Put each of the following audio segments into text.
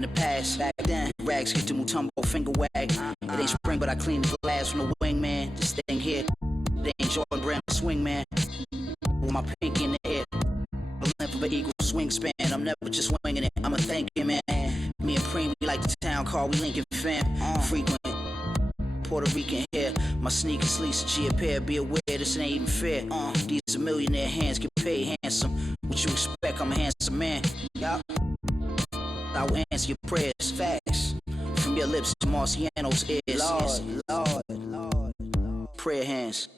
the past. Back then, rags get to Mutombo finger wag. It ain't spring, but I clean the glass from the wingman. This thing here, they ain't Jordan Brand swing man. With my pinky in the air, the length of an eagle swing span. I'm never just winging it. I'm a thinking man. Me and Preem, we like the town car. We Lincoln fam. Frequent Puerto Rican hair. My sneakers, Lisa G a pair. Be aware, this ain't even fair. These are millionaire hands get paid handsome. What you expect? I'm a handsome man. Yup. I will answer your prayers, facts. From your lips to Marciano's ears. Lord, Lord. Prayer hands.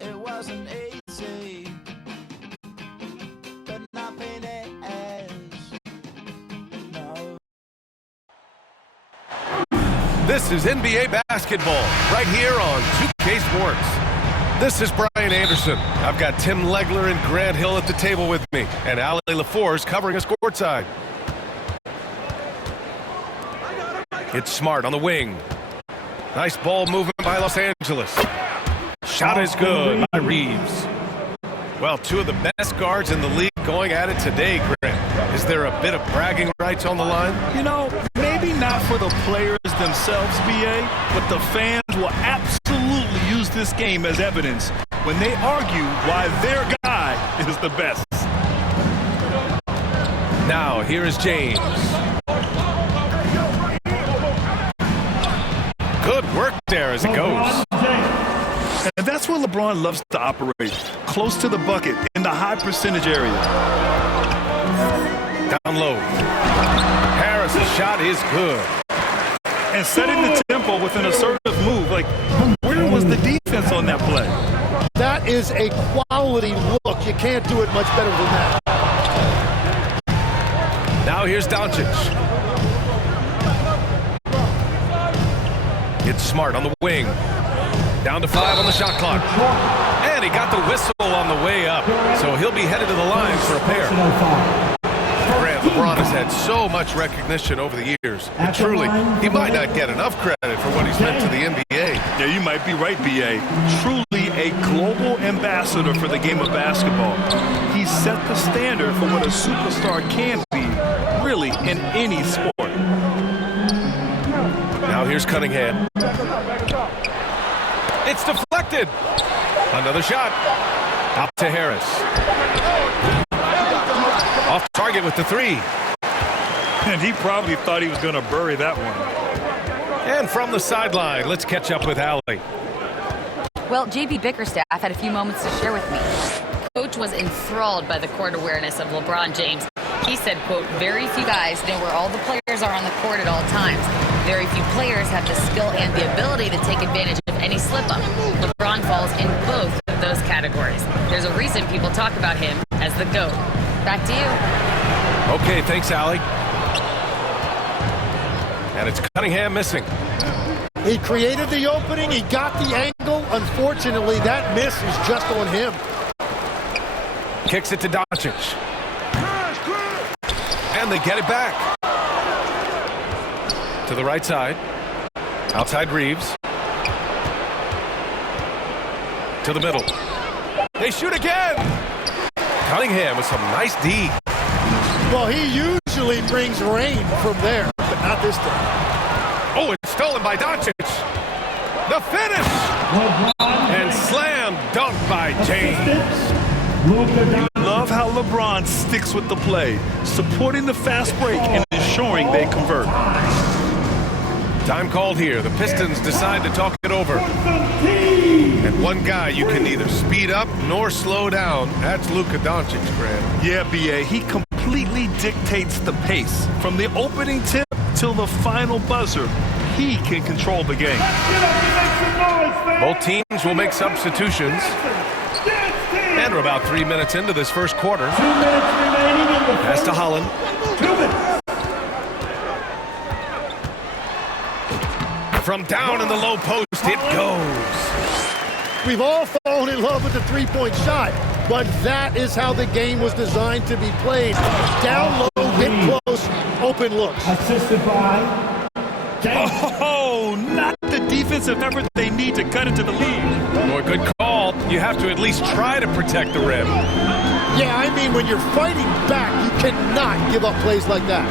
It wasn't easy, but nothing is. No. This is NBA basketball right here on 2K Sports. This is Brian Anderson. I've got Tim Legler and Grant Hill at the table with me, and Ali LaForce covering us courtside. It's Smart on the wing. Nice ball movement by Los Angeles. Shot is good by Reeves. Well, two of the best guards in the league going at it today, Grant. Is there a bit of bragging rights on the line? You know, maybe not for the players themselves, BA, but the fans will absolutely use this game as evidence when they argue why their guy is the best. Now, here is James. Good work there as it goes. And that's where LeBron loves to operate, close to the bucket in the high percentage area. Down low. Harris' shot is good. And setting the tempo with an assertive move. Like, where was the defense on that play? That is a quality look. You can't do it much better than that. Now here's Doncic. It's Smart on the wing. Down to 5 on the shot clock. And he got the whistle on the way up. So he'll be headed to the line for a pair. Grant, LeBron has had so much recognition over the years. And truly, he might not get enough credit for what he's meant to the NBA. Yeah, you might be right, B.A. Truly a global ambassador for the game of basketball. He set the standard for what a superstar can be, really, in any sport. Now here's Cunningham. It's deflected. Another shot. Out to Harris. Off target with the three. And he probably thought he was going to bury that one. And from the sideline, let's catch up with Allie. Well, JB Bickerstaff had a few moments to share with me. Coach was enthralled by the court awareness of LeBron James. He said, quote, very few guys know where all the players are on the court at all times. Very few players have the skill and the ability to take advantage of any slip-up. LeBron falls in both of those categories. There's a reason people talk about him as the GOAT. Back to you. Okay, thanks, Allie. And it's Cunningham missing. He created the opening. He got the angle. Unfortunately, that miss is just on him. Kicks it to Doncic. And they get it back. To the right side. Outside Reeves. To the middle. They shoot again. Cunningham with some nice D. Well, he usually brings rain from there, but not this time. Oh, it's stolen by Doncic. The finish. And slam dunk by James. Love how LeBron sticks with the play, supporting the fast break and ensuring they convert. Time called here. The Pistons decide to talk it over. And one guy you can neither speed up nor slow down. That's Luka Doncic, Grant. Yeah, B.A. He completely dictates the pace. From the opening tip till the final buzzer, he can control the game. Both teams will make substitutions. And we're about 3 minutes into this first quarter. 2 minutes remaining in the Pass to Holland. 2 minutes. From down in the low post, it goes. We've all fallen in love with the three-point shot, but that is how the game was designed to be played. Down low, get close, open looks. Assisted by Oh, not the defensive effort they need to cut into the lead. Boy, good call. You have to at least try to protect the rim. Yeah, I mean, when you're fighting back, you cannot give up plays like that.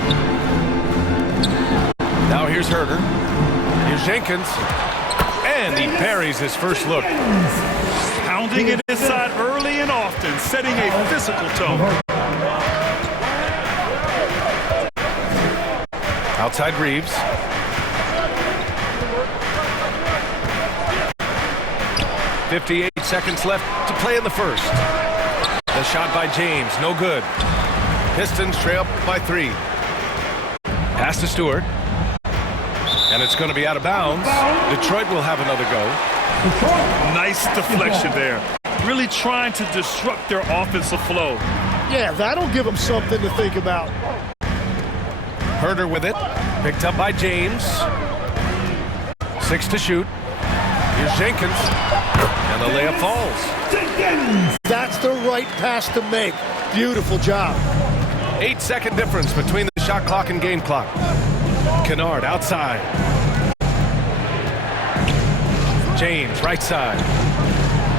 Now here's Herder. Here's Jenkins. And he buries his first look. Pounding it inside early and often, setting a physical tone. Outside Reeves. .58 seconds left to play in the first. The shot by James, no good. Pistons trail by 3. Pass to Stewart. And it's going to be out of bounds. Detroit will have another go. Nice deflection there. Really trying to disrupt their offensive flow. Yeah, that'll give them something to think about. Herder with it. Picked up by James. 6 to shoot. Here's Jenkins. And the layup falls. That's the right pass to make. Beautiful job. 8-second difference between the shot clock and game clock. Kennard outside. James right side.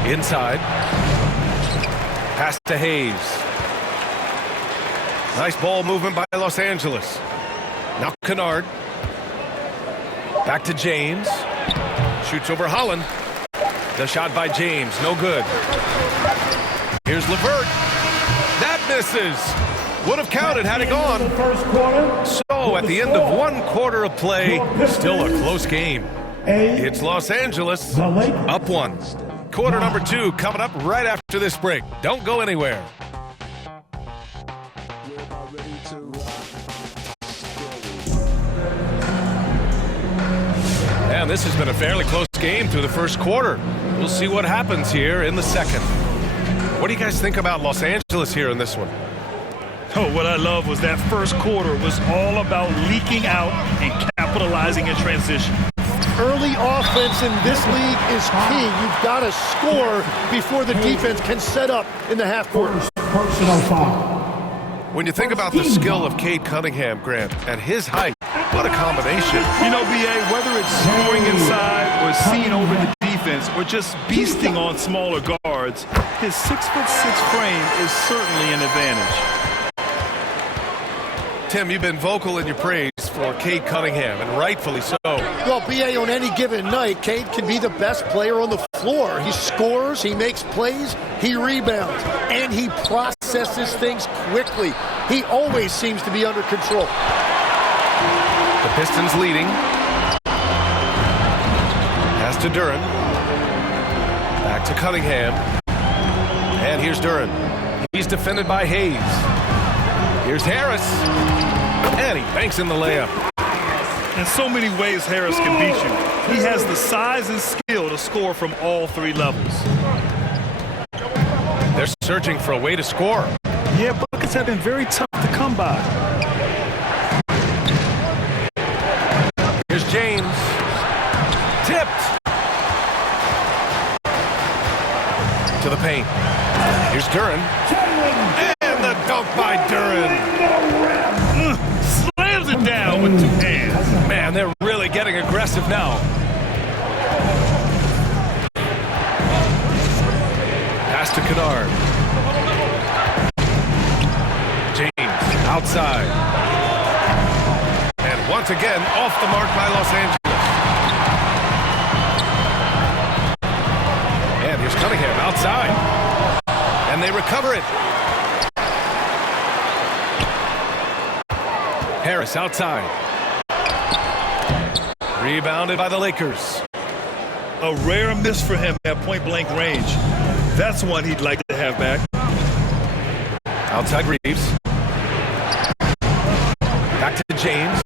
Inside. Pass to Hayes. Nice ball movement by Los Angeles. Now Kennard. Back to James. Shoots over Holland. The shot by James, no good. Here's LeVert. That misses. Would have counted had it gone. First quarter. So at the end of 1 quarter of play, still a close game. It's Los Angeles up 1. Quarter number 2 coming up right after this break. Don't go anywhere. And this has been a fairly close game through the first quarter. We'll see what happens here in the second. What do you guys think about Los Angeles here in this one? Oh, what I love was that first quarter was all about leaking out and capitalizing in transition. Early offense in this league is key. You've got to score before the defense can set up in the half court. Personal foul. When you think about the skill of Cade Cunningham, Grant, and his height, what a combination. You know, B.A., whether it's scoring inside or seeing over the defense or just beasting on smaller guards, his 6'6" frame is certainly an advantage. Tim, you've been vocal in your praise for Cade Cunningham, and rightfully so. Well, B.A., on any given night, Cade can be the best player on the floor. He scores, he makes plays, he rebounds, and he processes things quickly. He always seems to be under control. The Pistons leading. Pass to Duren. Back to Cunningham. And here's Duren. He's defended by Hayes. Here's Harris. And he banks in the layup. In so many ways, Harris can beat you. He has the size and skill to score from all 3 levels. They're searching for a way to score. Yeah, buckets have been very tough to come by. Here's James. Tipped. To the paint. Here's Duren. And the dunk by Duren. Slams it down with 2 hands. Man, they're really getting aggressive now. Pass to Kennard. James outside. And once again, off the mark by Los Angeles. And here's Cunningham outside. And they recover it. Harris outside. Rebounded by the Lakers. A rare miss for him at point-blank range. That's one he'd like to have back. Outside Reeves. Back to James.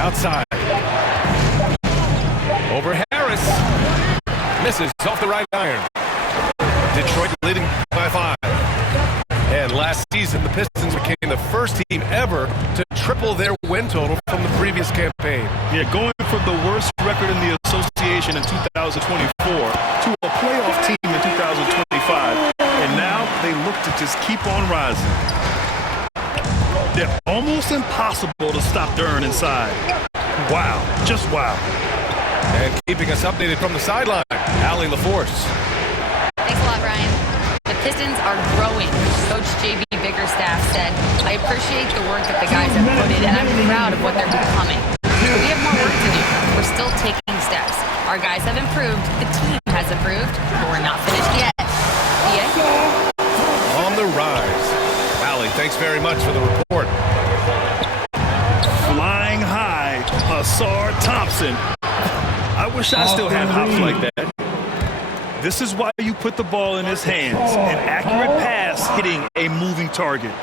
outside. Over Harris. Misses off the right iron. Detroit leading by 5. And last season, the Pistons became the first team ever to triple their win total from the previous campaign. Yeah, going from the worst record in the association in 2024 to a playoff team in 2025. And now they look to just keep on rising. They're almost impossible to stop Duren inside. Wow, just wow. And keeping us updated from the sideline, Allie LaForce. Thanks a lot, Ryan. The Pistons are growing. Coach J.B. Bickerstaff said, I appreciate the work that the guys have put in, and I'm proud of what they're becoming. We have more work to do. We're still taking steps. Our guys have improved. The team has improved, but we're not finished yet. On the rise. Allie, thanks very much for the report. Flying high, Ausar Thompson. I wish I still had hops like that. This is why you put the ball in his hands. An accurate pass hitting a moving target.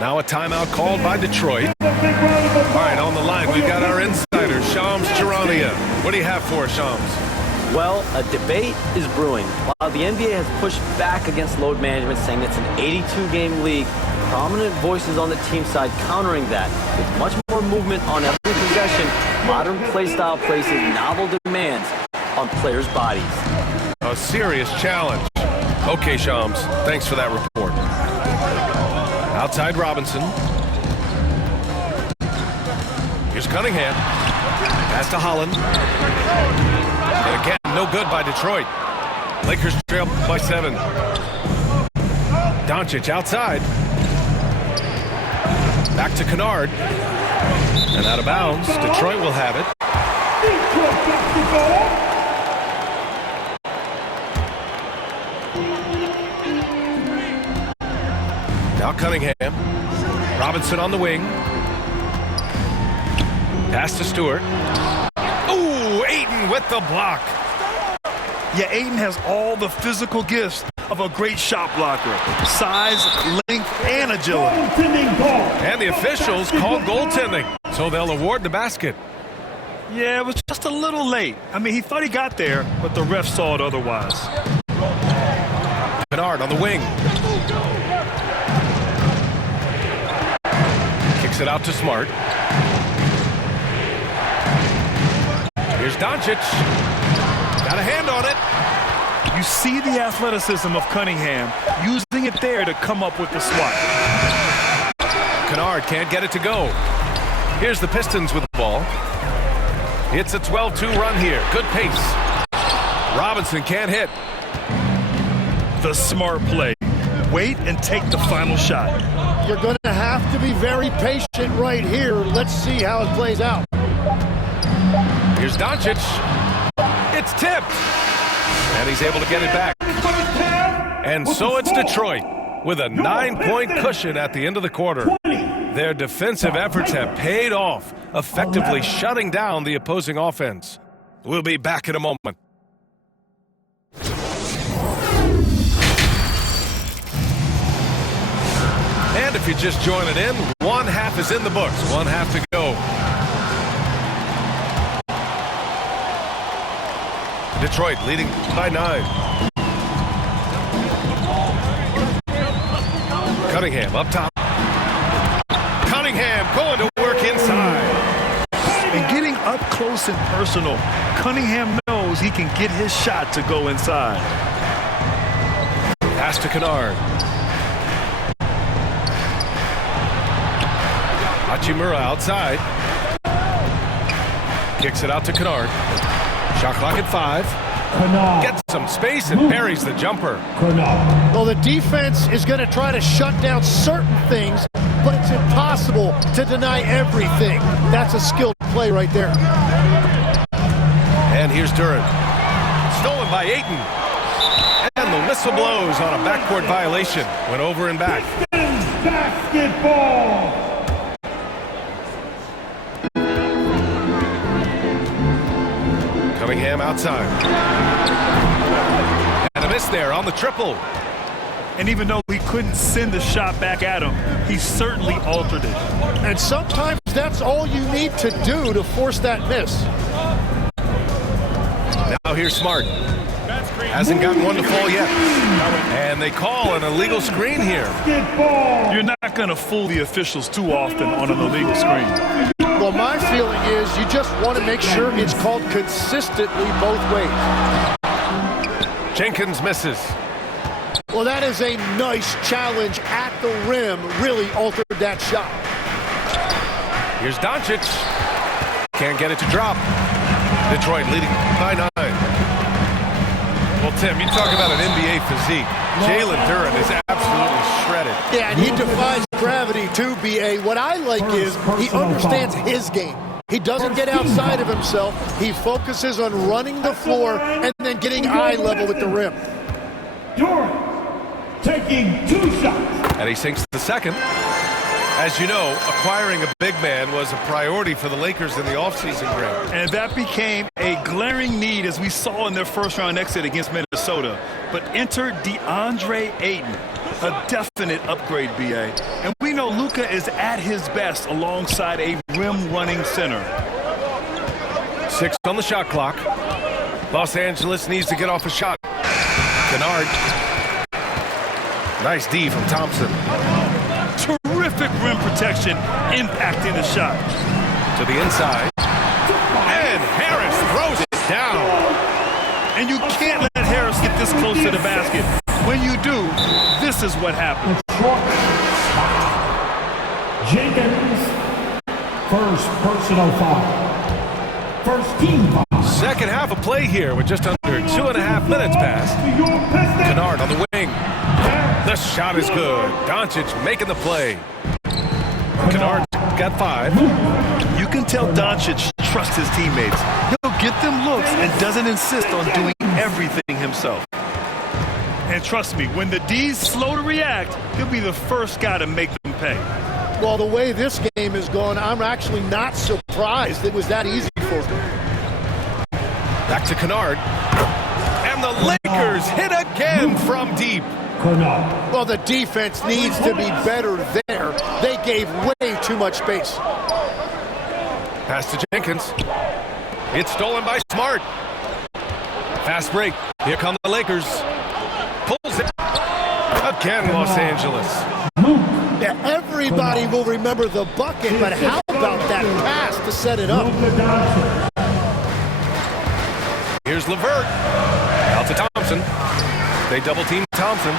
Now a timeout called by Detroit. All right, on the line, we've got our insider, Shams Charania. What do you have for us, Shams? Well, a debate is brewing. While the NBA has pushed back against load management, saying it's an 82-game league, prominent voices on the team side countering that. With much more movement on every possession, modern play style places novel demands on players' bodies. A serious challenge. Okay, Shams, thanks for that report. Outside Robinson. Here's Cunningham. Pass to Holland. And again, no good by Detroit. Lakers trail by 7. Doncic outside. Back to Kennard. And out of bounds. Detroit will have it. Now Cunningham. Robinson on the wing. Pass to Stewart. Ooh, Ayton with the block. Yeah, Ayton has all the physical gifts of a great shot blocker. Size, length, and agility. And the officials called goaltending, so they'll award the basket. Yeah, it was just a little late. I mean, he thought he got there, but the ref saw it otherwise. Kennard on the wing. Kicks it out to Smart. Here's Doncic. Got a hand on it. You see the athleticism of Cunningham, using it there to come up with the swat. Kennard can't get it to go. Here's the Pistons with the ball. It's a 12-2 run here. Good pace. Robinson can't hit. The smart play. Wait and take the final shot. You're going to have to be very patient right here. Let's see how it plays out. Here's Doncic. It's tipped. And he's able to get it back. And so it's Detroit with a 9-point cushion at the end of the quarter. Their defensive efforts have paid off, effectively shutting down the opposing offense. We'll be back in a moment. And if you're just joining in, one half is in the books, one half to go. Detroit leading by 9. Cunningham up top. Cunningham going to work inside. And getting up close and personal, Cunningham knows he can get his shot to go inside. Pass to Kennard. Hachimura outside. Kicks it out to Kennard. Shot clock at 5. Gets some space and buries the jumper. Well, the defense is going to try to shut down certain things, but it's impossible to deny everything. That's a skilled play right there. And here's Duren. Stolen by Ayton. And the whistle blows on a backcourt violation. Went over and back. Basketball. Cunningham outside. And a miss there on the triple. And even though he couldn't send the shot back at him, he certainly altered it. And sometimes that's all you need to do to force that miss. Now here's Smart. Hasn't gotten one to fall yet. And they call an illegal screen here. You're not going to fool the officials too often on an illegal screen. Well, my feeling is you just want to make sure it's called consistently both ways. Jenkins misses. Well, that is a nice challenge at the rim. Really altered that shot. Here's Doncic. Can't get it to drop. Detroit leading by 9. Well, Tim, you talk about an NBA physique. Jalen Duren is absolutely shredded. Yeah, and he defies gravity too, B.A. What I like is he understands his game. He doesn't get outside of himself. He focuses on running the floor and then getting eye level with the rim. Duren taking 2 shots. And he sinks the second. As you know, acquiring a big man was a priority for the Lakers in the offseason, Greg. And that became a glaring need as we saw in their first-round exit against Minnesota. But enter DeAndre Ayton, a definite upgrade, B.A. And we know Luka is at his best alongside a rim-running center. 6 on the shot clock. Los Angeles needs to get off a shot. Kennard. Nice D from Thompson. Terrific rim protection, impacting the shot. To the inside. And Harris throws it down. And you can't let Harris get this close to the basket. When you do, this is what happens. Jenkins, first personal foul. First team foul. Second half of play here with just under 2.5 minutes passed. Kennard on the wing. The shot is good. Doncic making the play. Kennard got 5. You can tell Doncic trusts his teammates. He'll get them looks and doesn't insist on doing everything himself. And trust me, when the D's slow to react, he'll be the first guy to make them pay. Well, the way this game is going, I'm actually not surprised it was that easy for him. Back to Kennard. And the Lakers hit again from deep. Well, the defense needs to be better there. They gave way too much space. Pass to Jenkins. It's stolen by Smart. Fast break. Here come the Lakers. Pulls it. Again, Los Angeles. Yeah, everybody will remember the bucket, but how about that pass to set it up? Here's LeVert. Out to Thompson. They double team Thompson.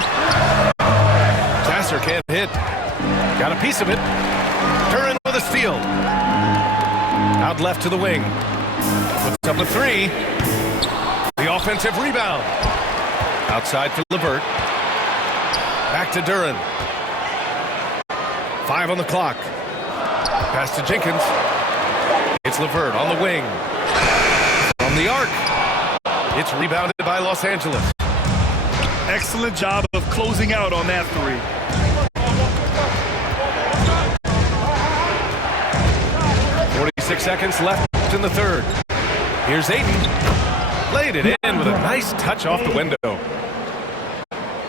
Sasser can't hit. Got a piece of it. Duren with a steal. Out left to the wing. Puts up a 3. The offensive rebound. Outside for LeVert. Back to Duren. 5 on the clock. Pass to Jenkins. It's LeVert on the wing. From the arc. It's rebounded by Los Angeles. Excellent job of closing out on that 3. Seconds left in the third. Here's Ayton. Laid it in with a nice touch off the window.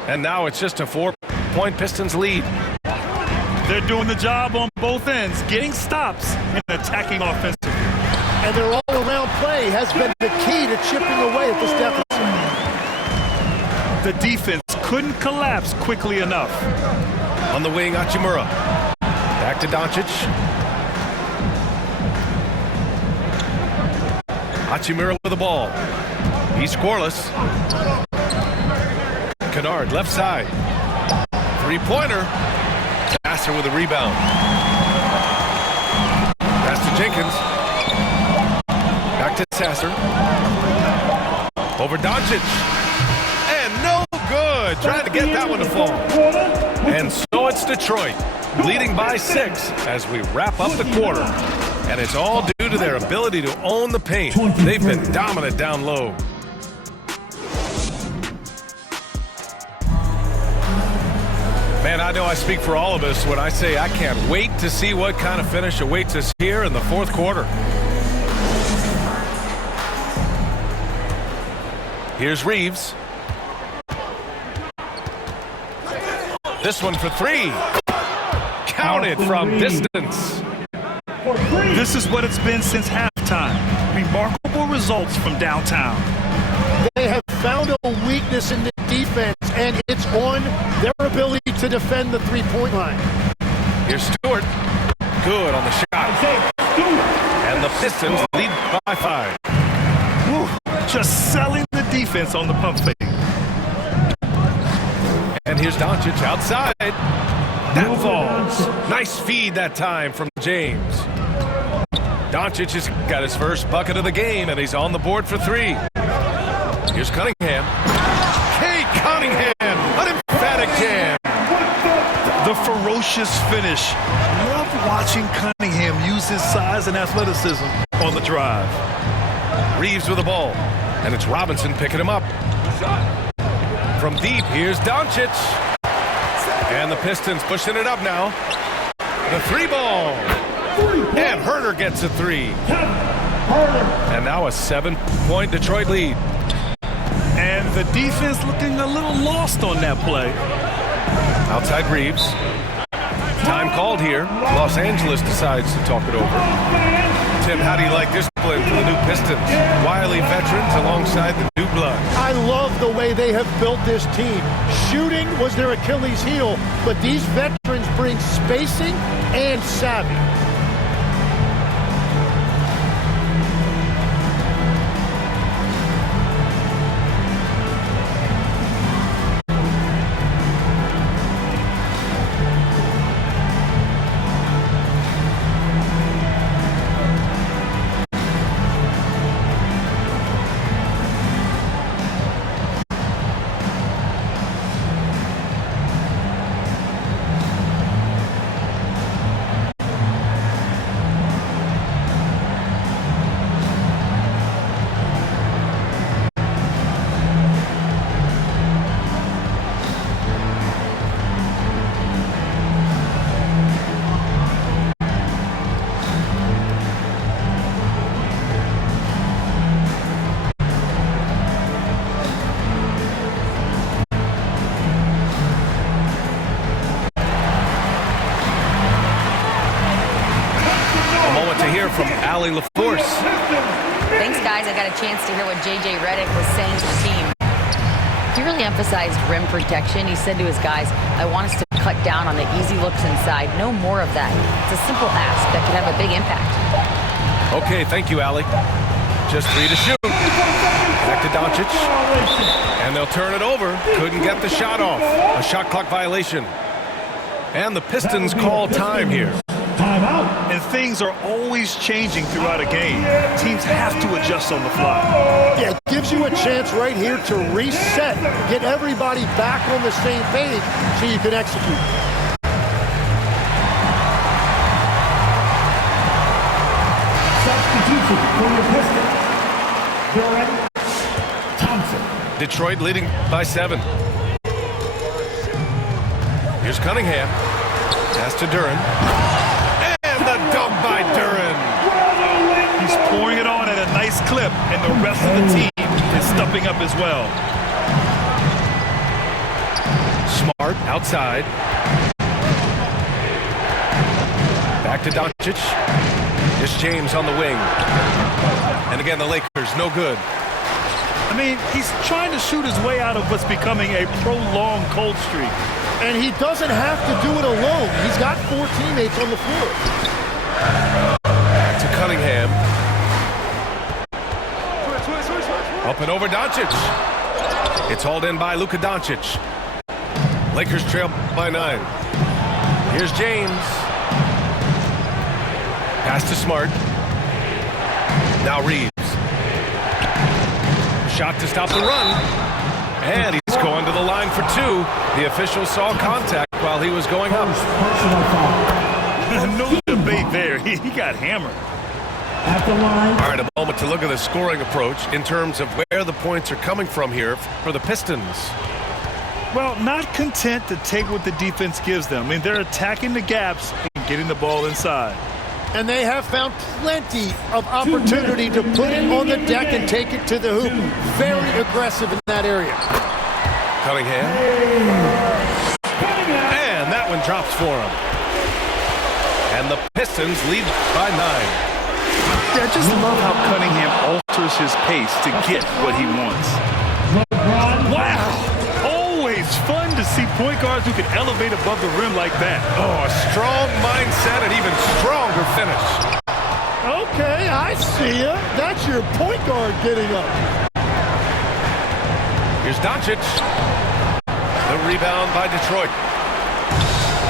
And now it's just a 4-point Pistons lead. They're doing the job on both ends, getting stops and attacking offensively. And their all-around play has been the key to chipping away at this deficit. The defense couldn't collapse quickly enough. On the wing, Hachimura. Back to Doncic. Hachimura with the ball. He's scoreless. Kennard, left side. 3-pointer. Sasser with a rebound. Pass to Jenkins. Back to Sasser. Over Doncic. And no good. Trying to get that one to fall. And so it's Detroit, leading by 6 as we wrap up the quarter. And it's all due to their ability to own the paint. They've been dominant down low. Man, I know I speak for all of us when I say I can't wait to see what kind of finish awaits us here in the fourth quarter. Here's Reeves. This one for 3. Counted from distance. For three. This is what it's been since halftime. Remarkable results from downtown. They have found a weakness in the defense, and it's on their ability to defend the three-point line. Here's Stewart. Good on the shot. Isaiah Stewart. And the Pistons lead by 5. Whew, just selling the defense on the pump fake. And here's Doncic outside. That falls. Nice feed that time from James. Doncic has got his first bucket of the game, and he's on the board for 3. Here's Cunningham. Kate Cunningham, an emphatic jam. The ferocious finish. Love watching Cunningham use his size and athleticism on the drive. Reeves with the ball, and it's Robinson picking him up. From deep, here's Doncic. And the Pistons pushing it up now. The 3-ball. And Herter gets a 3. And now a 7-point Detroit lead. And the defense looking a little lost on that play. Outside Reeves. Time called here. Los Angeles decides to talk it over. Tim, how do you like this blend for the new Pistons? Wily veterans alongside the new blood. I love the way they have built this team. Shooting was their Achilles heel, but these veterans bring spacing and savvy. From Allie LaForce. Thanks, guys. I got a chance to hear what J.J. Redick was saying to the team. He really emphasized rim protection. He said to his guys, I want us to cut down on the easy looks inside. No more of that. It's a simple ask that could have a big impact. Okay, thank you, Allie. Just 3 to shoot. Back to Doncic. And they'll turn it over. Couldn't get the shot off. A shot clock violation. And the Pistons call time here. Timeout. And things are always changing throughout a game. Teams have to adjust on the fly. Yeah, it gives you a chance right here to reset, get everybody back on the same page so you can execute. Substitution for your Pistons. Durant Thompson. Detroit leading by 7. Here's Cunningham. Pass to Duren. The dunk by Duren. He's pouring it on at a nice clip, and the rest of the team is stepping up as well. Smart outside. Back to Doncic. Here's James on the wing. And again, the Lakers, no good. I mean, he's trying to shoot his way out of what's becoming a prolonged cold streak. And he doesn't have to do it alone. He's got 4 teammates on the floor. Back to Cunningham. Up and over Doncic. It's hauled in by Luka Doncic. Lakers trail by 9. Here's James. Pass to Smart. Now Reeves. Shot to stop the run. And he's going to the line for 2. The official saw contact while he was going up. Personal foul. No debate there. He got hammered. At the line. All right, a moment to look at the scoring approach in terms of where the points are coming from here for the Pistons. Well, not content to take what the defense gives them. I mean, they're attacking the gaps and getting the ball inside. And they have found plenty of opportunity to put it on the deck and take it to the hoop. Very aggressive in that area. Cunningham. And that one drops for him. And the Pistons lead by 9. Yeah, I just love how Cunningham alters his pace to get what he wants. Wow! Always fun to see point guards who can elevate above the rim like that. Oh, a strong mindset and even stronger finish. Okay, I see ya. That's your point guard getting up. Here's Doncic. The rebound by Detroit.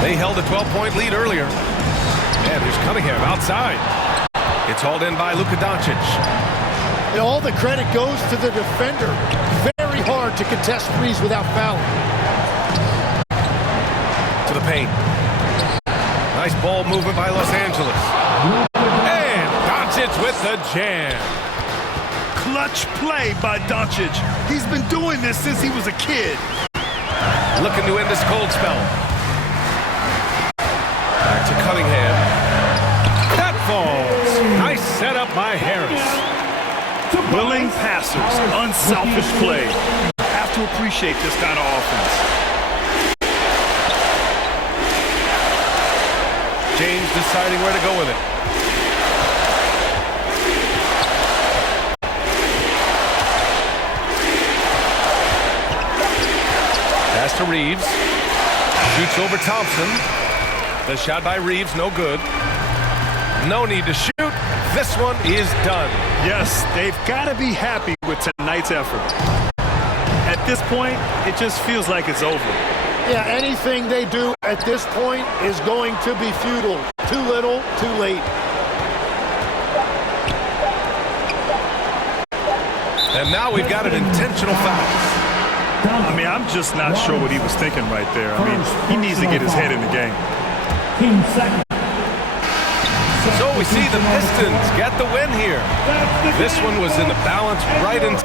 They held a 12-point lead earlier. And here's Cunningham outside. It's hauled in by Luka Doncic. And all the credit goes to the defender. Very hard to contest threes without fouling. To the paint. Nice ball movement by Los Angeles. And Doncic with the jam. Clutch play by Doncic. He's been doing this since he was a kid. Looking to end this cold spell. Back to Cunningham. That falls. Nice setup by Harris. Willing passers, unselfish play. You have to appreciate this kind of offense. James deciding where to go with it. Pass to Reeves. Shoots over Thompson. The shot by Reeves, no good. No need to shoot. This one is done. Yes, they've got to be happy with tonight's effort. At this point, it just feels like it's over. Yeah, anything they do at this point is going to be futile. Too little, too late. And now we've got an intentional foul. I mean, I'm just not sure what he was thinking right there. I mean, he needs to get his head in the game. So we see the Pistons get the win here. This one was in the balance right in.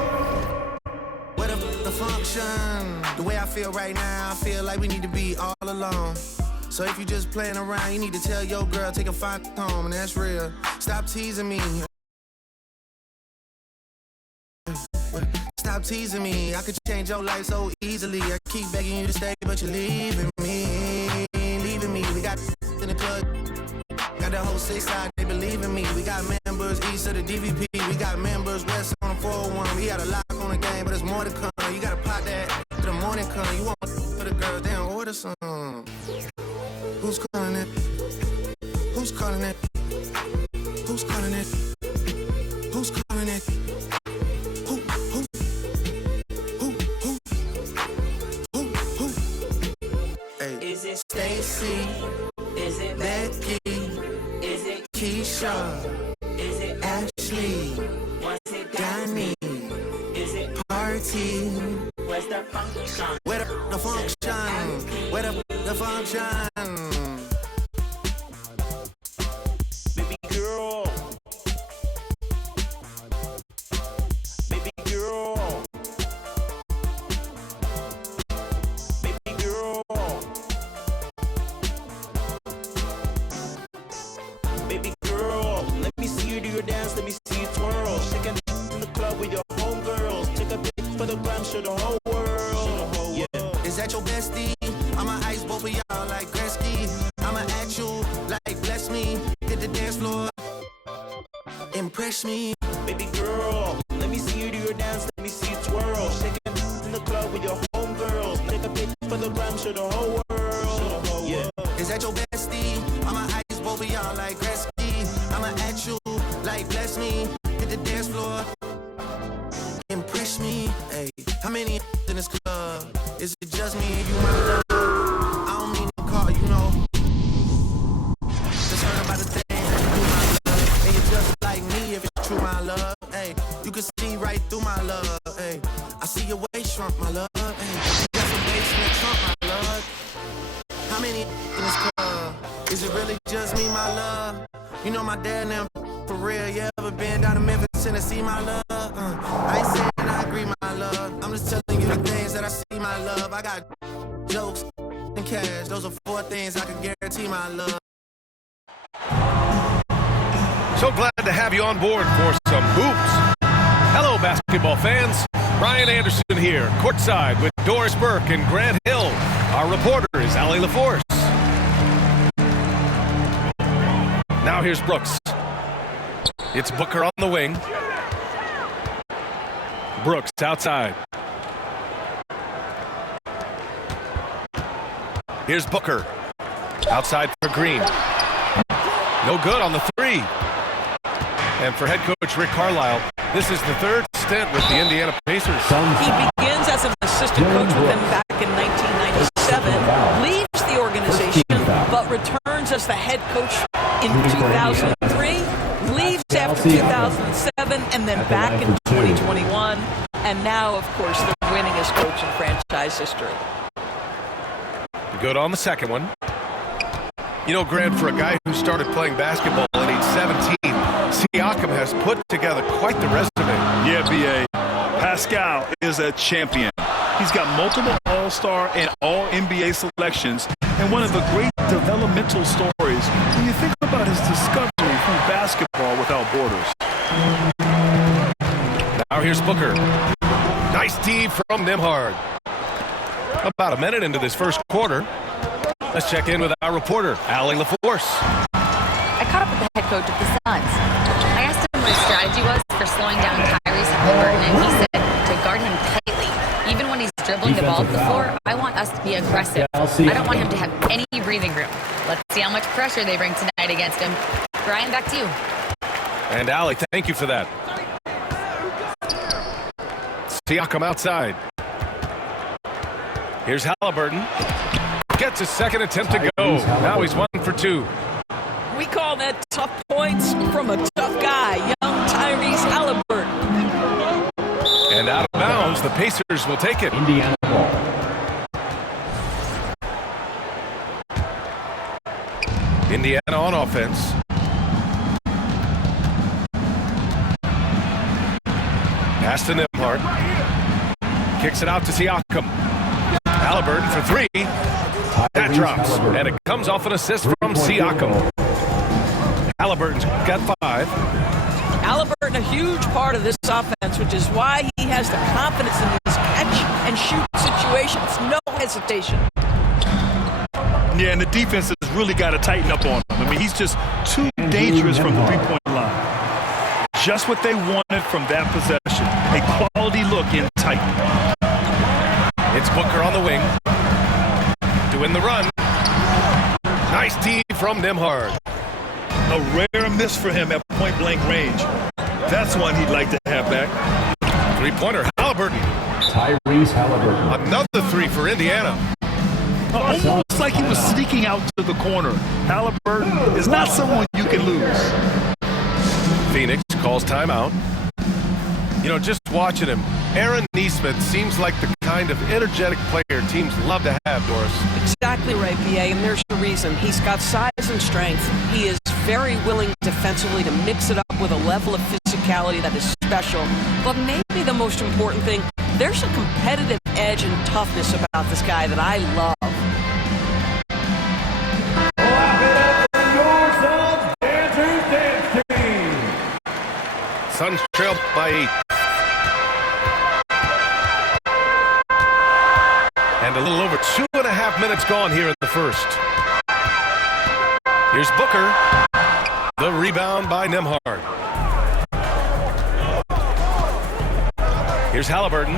What the function? The way I feel right now, I feel like we need to be all alone. So if you just playing around, you need to tell your girl, take a fine home, and that's real. Stop teasing me. Stop teasing me. I could change your life so easily. I keep begging you to stay, but you're leaving me. Leaving me. We got in the club. Got the whole 6 side, they believe in me. We got members east of the DVP. We got members west on the 401. We got a lock on the game, but there's more to come. You gotta pop that to the morning come. You want for the girls, they don't order some. Who's calling it? Who's calling it? Who's calling it? Who's calling it? Who? Hey. Is it Stacy? Is it Becky? Is it Keisha? Is it Ashley? Was it Danny? Is it Party? Where's the function? Where the function? Where the function? Baby girl. Baby girl. Baby girl. Baby girl, let me see you do your dance, let me see you twirl. Shaking in the club with your homegirls. Take a pic for the gram, show the whole world. Yeah. Is that your bestie? I'ma ice both of y'all like Gretzky. I'ma act you like bless me. Hit the dance floor, impress me. Baby girl, let me see you do your dance, let me see you twirl. Shaking in the club with your homegirls. Take a pic for the gram, show the whole world. Yeah. Is that your bestie? I'ma ice both of y'all like Gretzky. I'ma act you like bless me. Hit the dance floor, impress me. Hey, how many in this club? Is it just me and you, my love? I don't mean to call, you know. Just heard about the thing that you do, my love. And you're just like me if it's true, my love. Hey, you can see right through my love. Hey, I see your waist shrunk, my love. Hey, you got some bass in the trunk, my love. How many in this club? Is it really just me, my love? You know my dad and them for real. You ever been down to Memphis, Tennessee, my love? I ain't saying I agree, my love. I'm just telling you the things that I see, my love. I got jokes and cash. Those are 4 things I can guarantee, my love. So glad to have you on board for some hoops. Hello, basketball fans. Brian Anderson here, courtside with Doris Burke and Grant Hill. Our reporter is Allie LaForce. Now here's Brooks. It's Booker on the wing. Brooks outside. Here's Booker. Outside for Green. No good on the three. And for head coach Rick Carlisle, this is the third stint with the Indiana Pacers. He begins as an assistant coach with them back in 1997, leaves the organization, but returns as the head coach in 2003, leaves after 2007, and then back in 2021. And now, of course, the winningest coach in franchise history. Good on the second one. You know, Grant, for a guy who started playing basketball at age 17, Siakam has put together quite the resume. Yeah, B.A. Pascal is a champion. He's got multiple All-Star and All-NBA selections, and one of the great developmental stories when you think about his discovery through basketball without borders. Now here's Booker. Nice D from Nembhard. About a minute into this first quarter. Let's check in with our reporter, Allie LaForce. I caught up with the head coach of the Suns. I asked him what his strategy was for slowing down Tyrese Haliburton, and he said to guard him tightly. Even when he's dribbling the ball to the floor, I want us to be aggressive. I don't want him to have any breathing room. Let's see how much pressure they bring tonight against him. Brian, back to you. And Allie, thank you for that. Siakam outside. Here's Haliburton. Gets his second attempt to go. Now he's 1 for 2. We call that tough points from a tough guy, young Tyrese Haliburton. And out of bounds, the Pacers will take it. Indiana ball. Indiana on offense. Pass to Nembhard. Kicks it out to Siakam. Haliburton for three. That drops, and it comes off an assist from Siakam. Haliburton's got 5. Haliburton, a huge part of this offense, which is why he has the confidence in this catch-and-shoot situations. No hesitation. Yeah, and the defense has really got to tighten up on him. I mean, he's just too dangerous from the three-point line. Just what they wanted from that possession. A quality look in tight. It's Booker on the wing. Doing the run. Nice D from Nembhard. A rare miss for him at point-blank range. That's one he'd like to have back. Three-pointer, Haliburton. Tyrese Haliburton. Another 3 for Indiana. Almost like he was sneaking out to the corner. Haliburton is not someone you can lose. Phoenix calls timeout. You know, just watching him, Aaron Nesmith seems like the kind of energetic player teams love to have, Doris. Exactly right, B.A., and there's the reason. He's got size and strength. He is very willing defensively to mix it up with a level of physicality that is special. But maybe the most important thing, there's a competitive edge and toughness about this guy that I love. Suns trail by 8. And a little over 2.5 minutes gone here in the first. Here's Booker. The rebound by Nembhard. Here's Haliburton.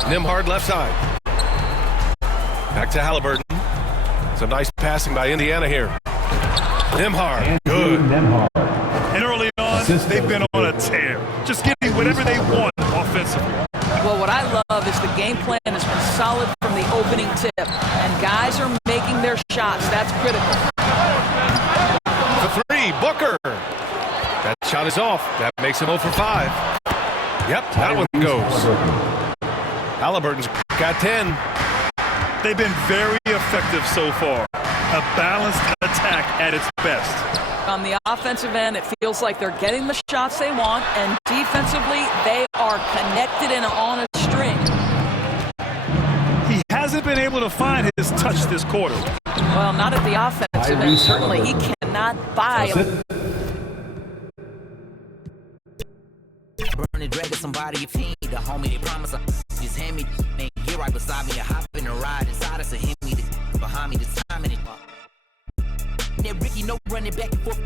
Nembhard left side. Back to Haliburton. Some nice passing by Indiana here. Nembhard. Good. And early on, they've been on a tear. Just getting whatever they want offensively. Well, what I love is the game plan has been solid from the opening tip, and guys are making their shots. That's critical. For 3, Booker. That shot is off. That makes him 0 for 5. Yep, that one goes. Haliburton's got 10. They've been very effective so far. A balanced attack at its best. On the offensive end, it feels like they're getting the shots they want, and defensively, they are connected and on a string. He hasn't been able to find his touch this quarter. Well, not at the offensive end. Certainly, he cannot buy a... Burn it, drag it, somebody you feed. The homie, they promise her. Just hand me, man, get right beside me. I hop in the ride inside us and hit me behind me this time and it. that Ricky, no running back and forth.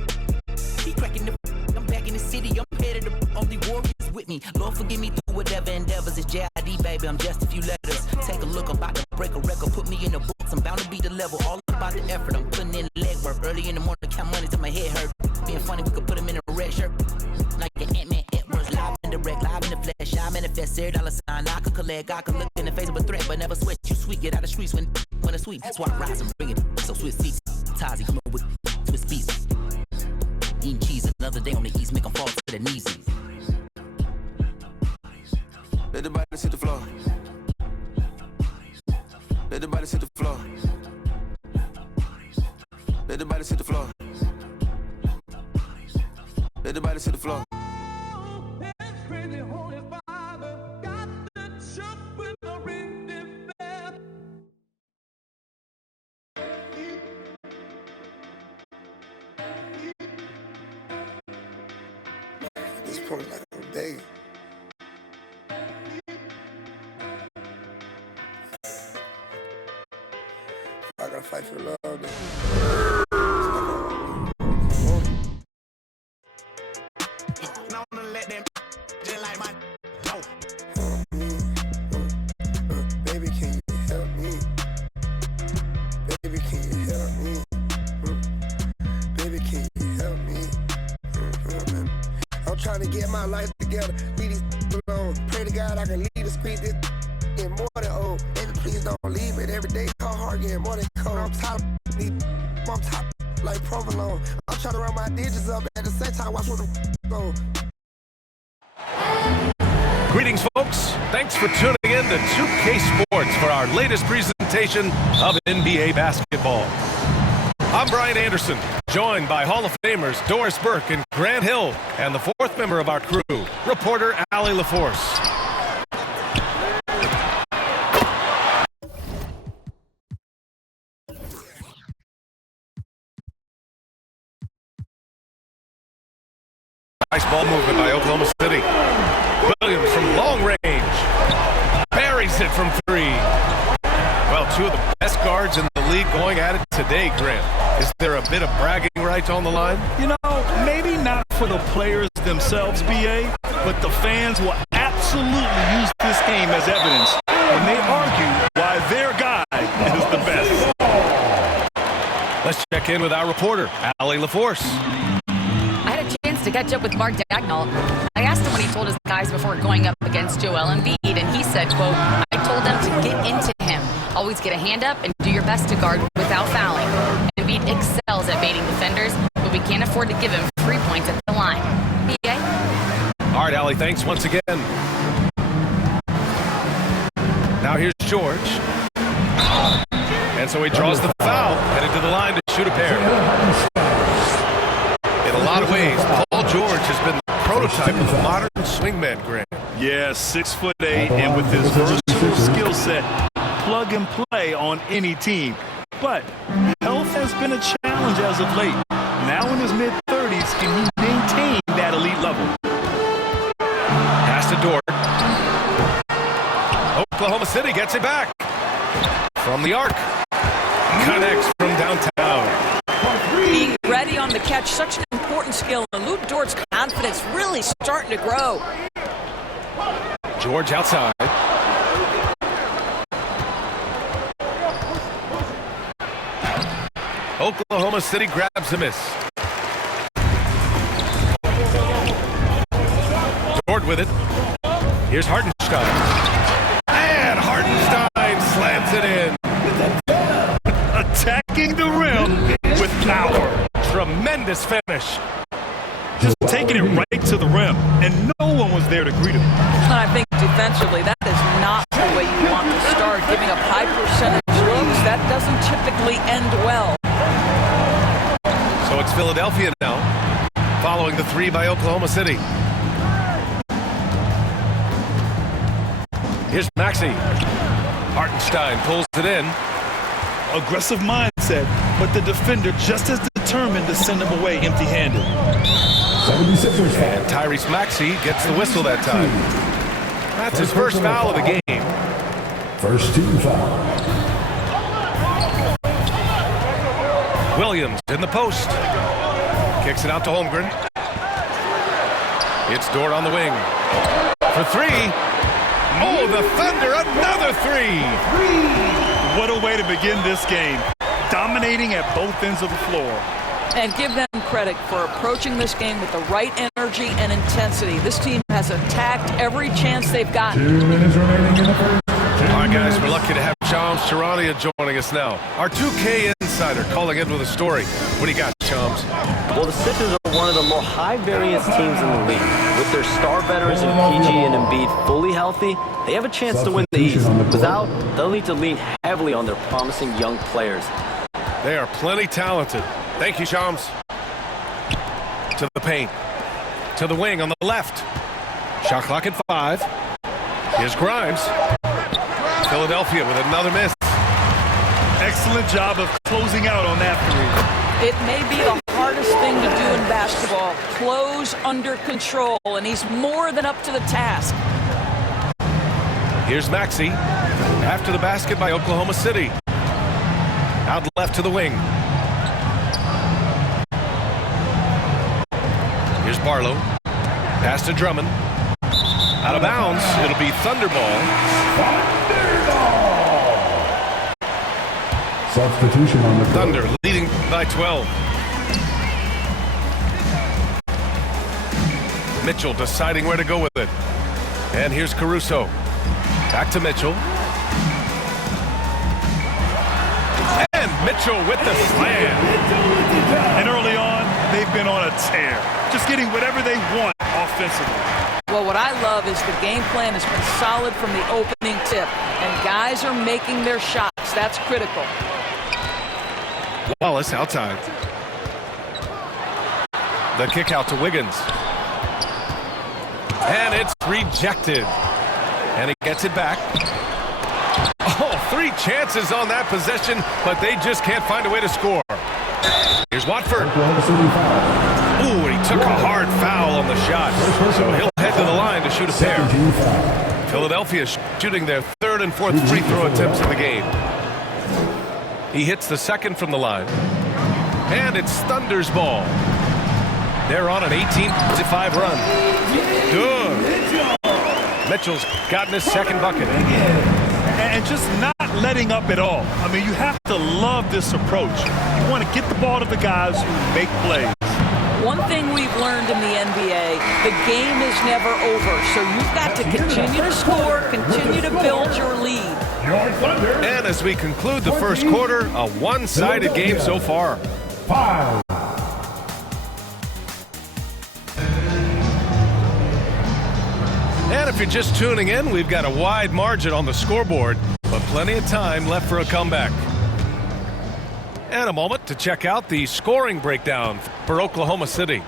He cracking the I'm back in the city, I'm headed to only warriors with me. Lord forgive me through whatever endeavors. It's JID, baby, I'm just a few letters. Take a look, I'm about to break a record. Put me in the books, I'm bound to be the level. All about the effort, I'm putting in legwork. Early in the morning, count money till my head hurt. Being funny, we could put him in a red shirt. Like an Ant-Man Edwards, live in the wreck, live in the flesh. I manifest, $0 sign, I could collect. I could look in the face of a threat, but never sweat. You sweet, get out of the streets when it's sweet. That's why I rise and bring it. So Swiss seats, Tazi, come on with Swiss beats. Eating cheese another day on the east, make them fall to their knees. Let the body hit the floor. Let the body hit the floor. Let the body hit the floor. Let the body hit the floor. This point, like a day. I gotta fight for love, then. Now I'm gonna let them just like my Baby, can you help me? Baby, can you help me? Baby, can you help me? I'm trying to get my life together, leave these alone. Pray to God I can lead the street this and more than old. Baby, please don't leave it. Every day call hard, getting more than cold. I'm tired of need. I'm top like provolone. I'm trying to run my digits up at the same time. Watch what the go. Greetings, folks. Thanks for tuning in to 2K Sports for our latest presentation of NBA basketball. I'm Brian Anderson, joined by Hall of Famers Doris Burke and Grant Hill, and the fourth member of our crew, reporter Allie LaForce. Nice ball movement by Oklahoma City. Williams from long range. Buries it from three. Well, two of the best guards in the league going at it today, Grant. Is there a bit of bragging rights on the line? You know, maybe not for the players themselves, BA, but the fans will absolutely use this game as evidence when they argue why their guy is the best. Let's check in with our reporter, Allie LaForce. I had a chance to catch up with Mark Dagnall. I asked him what he told his guys before going up against Joel Embiid, and he said, quote, I told them to get into him. Always get a hand up and do your best to guard without fouling. Embiid excels at baiting defenders, but we can't afford to give him 3 points at the line. BA? All right, Allie, thanks once again. Now here's George. And so he draws the foul, headed to the line to shoot a pair. In a lot of ways, Paul George has been the prototype of the modern swingman, Grant. Yeah, 6'8", and with his versatile skill set, plug and play on any team. But health has been a challenge as of late. Now in his mid-30s, can he maintain that elite level? Pass to Dort. Oklahoma City gets it back. From the arc. Connects from downtown. Being ready on the catch, such an important skill. And Luke Dort's confidence really starting to grow. George outside. Oklahoma City grabs a miss. Dort with it. Here's Hartenstein. And Hartenstein slams it in. Attacking the rim with power. Tremendous finish. Just taking it right to the rim, and no one was there to greet him. And I think defensively, that is not the way you want to start. Giving up high percentage looks, that doesn't typically end well. So it's Philadelphia now, following the three by Oklahoma City. Here's Maxey. Hartenstein pulls it in. Aggressive mindset, but the defender just as determined to send him away empty-handed. And Tyrese Maxey gets the whistle that time. That's his first foul of the game. First team foul. Williams in the post. Kicks it out to Holmgren. It's Dort on the wing. For three. Oh, the Thunder, another three. What a way to begin this game. Dominating at both ends of the floor. And give them credit for approaching this game with the right energy and intensity. This team has attacked every chance they've gotten. 2 minutes remaining in the first. All right, guys, we're lucky to have Shams Charania joining us now. Our 2K insider calling in with a story. What do you got, Shams? Well, the Sixers are one of the more high-variance teams in the league. With their star veterans in PG and Embiid fully healthy, they have a chance to win the East. Without, they'll need to lean heavily on their promising young players. They are plenty talented. Thank you, Shams. To the paint. To the wing on the left. Shot clock at 5. Here's Grimes. Philadelphia with another miss. Excellent job of closing out on that three. It may be the hardest thing to do in basketball. Close under control, and he's more than up to the task. Here's Maxey. After the basket by Oklahoma City. Out left to the wing. Here's Barlow. Pass to Drummond. Out of bounds. It'll be Thunder ball. Substitution on the Thunder leading by 12. Mitchell deciding where to go with it. And here's Caruso. Back to Mitchell. And Mitchell with the slam. And early on, they've been on a tear. Just getting whatever they want offensively. Well, what I love is the game plan has been solid from the opening tip, and guys are making their shots. That's critical. Wallace outside. The kick out to Wiggins. And it's rejected. And he gets it back. Oh, 3 chances on that possession, but they just can't find a way to score. Here's Watford. Ooh, and he took a hard foul on the shot. So he'll head to the line to shoot a pair. Philadelphia shooting their 3rd and 4th free throw attempts of the game. He hits the second from the line. And it's Thunder's ball. They're on an 18-5 run. Good. Mitchell's gotten his second bucket. And just not letting up at all. I mean, you have to love this approach. You want to get the ball to the guys who make plays. One thing we've learned in the NBA, the game is never over. So you've got to continue to score, continue to build your lead. And as we conclude the first quarter, a one-sided game so far. 5. And if you're just tuning in, we've got a wide margin on the scoreboard, but plenty of time left for a comeback. And a moment to check out the scoring breakdown for Oklahoma City.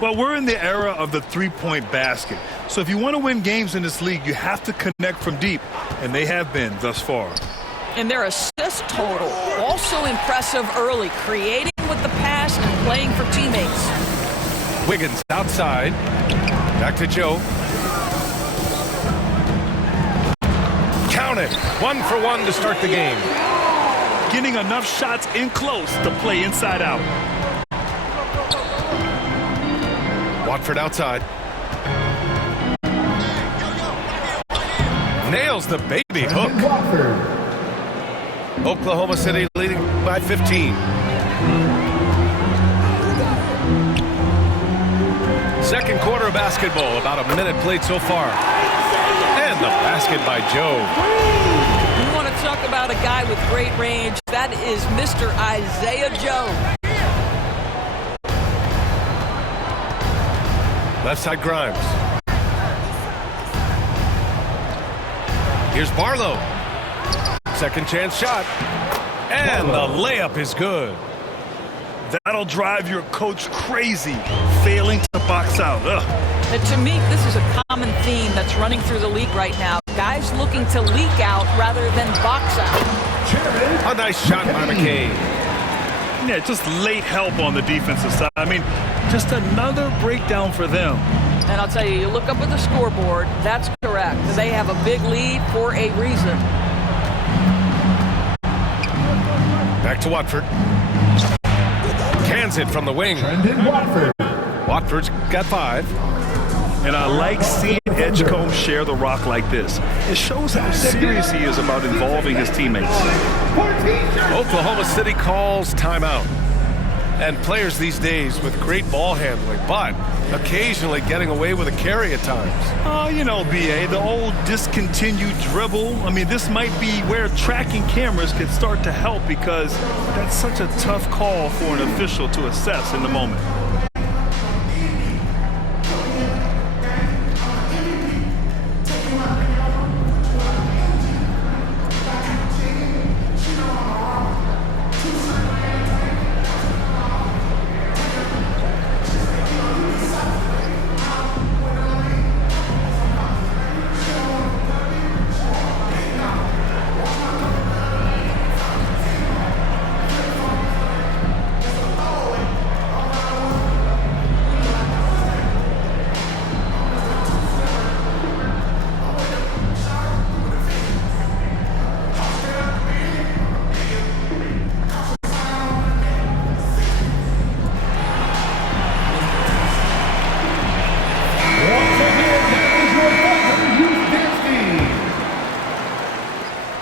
Well, we're in the era of the three-point basket. So if you want to win games in this league, you have to connect from deep, and they have been thus far. And their assist total, also impressive early, creating with the pass and playing for teammates. Wiggins outside. Back to Joe. Count it. 1 for 1 to start the game. Getting enough shots in close to play inside out. Watford outside. Nails the baby hook. Oklahoma City leading by 15. Second quarter of basketball, about a minute played so far. And the basket by Joe. You want to talk about a guy with great range? That is Mr. Isaiah Joe. Left side Grimes. Here's Barlow. Second chance shot. And the layup is good. That'll drive your coach crazy, failing to box out. And to me, this is a common theme that's running through the league right now. Guys looking to leak out rather than box out. A nice shot by McCain. Yeah, just late help on the defensive side. I mean, just another breakdown for them. And I'll tell you, you look up at the scoreboard, that's correct. They have a big lead for a reason. Back to Watford. Cans it from the wing. Brendan Watford. Watford's got 5. And I like seeing Edgecombe share the rock like this. It shows how serious he is about involving his teammates. Oklahoma City calls timeout. And players these days with great ball handling, but occasionally getting away with a carry at times. Oh, you know, B.A., the old discontinued dribble. I mean, this might be where tracking cameras could start to help because that's such a tough call for an official to assess in the moment.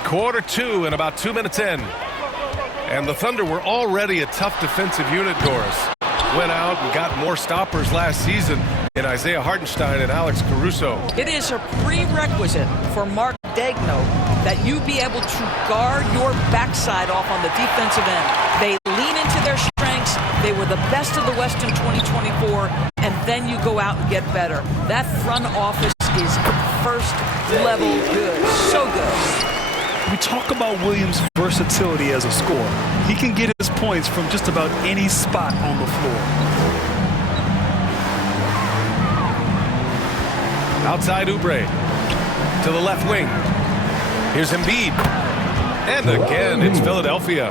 Quarter 2 and about 2 minutes in. And the Thunder were already a tough defensive unit, Doris. Went out and got more stoppers last season in Isaiah Hartenstein and Alex Caruso. It is a prerequisite for Mark Daigneault that you be able to guard your backside off on the defensive end. They lean into their strengths. They were the best of the West in 2024, and then you go out and get better. That front office is first level good. So good. We talk about Williams' versatility as a scorer. He can get his points from just about any spot on the floor. Outside Oubre to the left wing. Here's Embiid. And again, it's Philadelphia.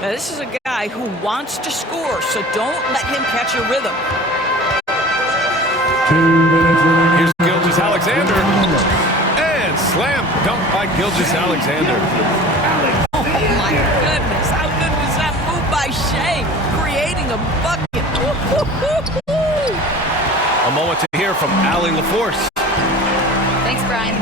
Now, this is a guy who wants to score, so don't let him catch your rhythm. 2 minutes remaining. Here's Gilgeous-Alexander. And slam dunk by Gilgeous-Alexander. Oh, my goodness. How good was that move by Shea? Creating a bucket. A moment to hear from Allie LaForce. Thanks, Brian.